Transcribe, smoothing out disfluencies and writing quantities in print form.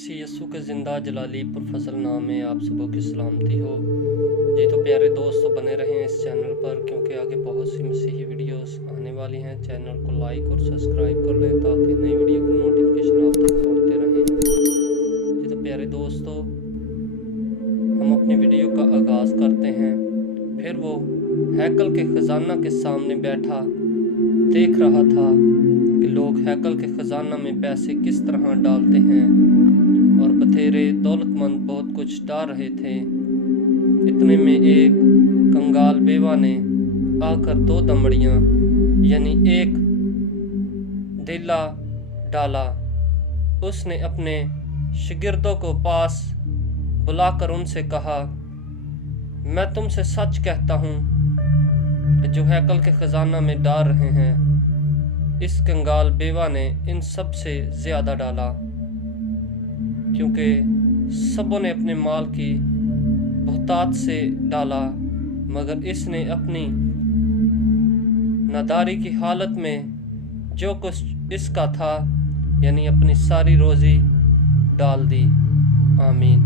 सी यस्सु के ज़िंदा जलाली पुरफज़ल नाम में आप सबों की सलामती हो जी। तो प्यारे दोस्त बने रहें इस चैनल पर, क्योंकि आगे बहुत सी मसीही वीडियोस आने वाली हैं। चैनल को लाइक और सब्सक्राइब कर लें ताकि नई वीडियो की नोटिफिकेशन आप तक पहुंचते रहें जी। तो प्यारे दोस्तों, हम अपनी वीडियो का आगाज़ करते हैं। फिर वो हैकल के ख़जाना के सामने बैठा देख रहा था कि लोग हैकल के ख़जाना में पैसे किस तरह डालते हैं, और बथेरे दौलतमंद बहुत कुछ डाल रहे थे। इतने में एक कंगाल बेवा ने आकर 2 दमड़ियाँ यानी एक धेला डाला। उसने अपने शागिर्दों को पास बुलाकर उनसे कहा, मैं तुमसे सच कहता हूँ कि जो हैकल के ख़जाना में डाल रहे हैं, इस कंगाल बेवा ने इन सब से ज़्यादा डाला, क्योंकि सबों ने अपने माल की बहुतात से डाला, मगर इसने अपनी नादारी की हालत में जो कुछ इसका था यानी अपनी सारी रोज़ी डाल दी। आमीन।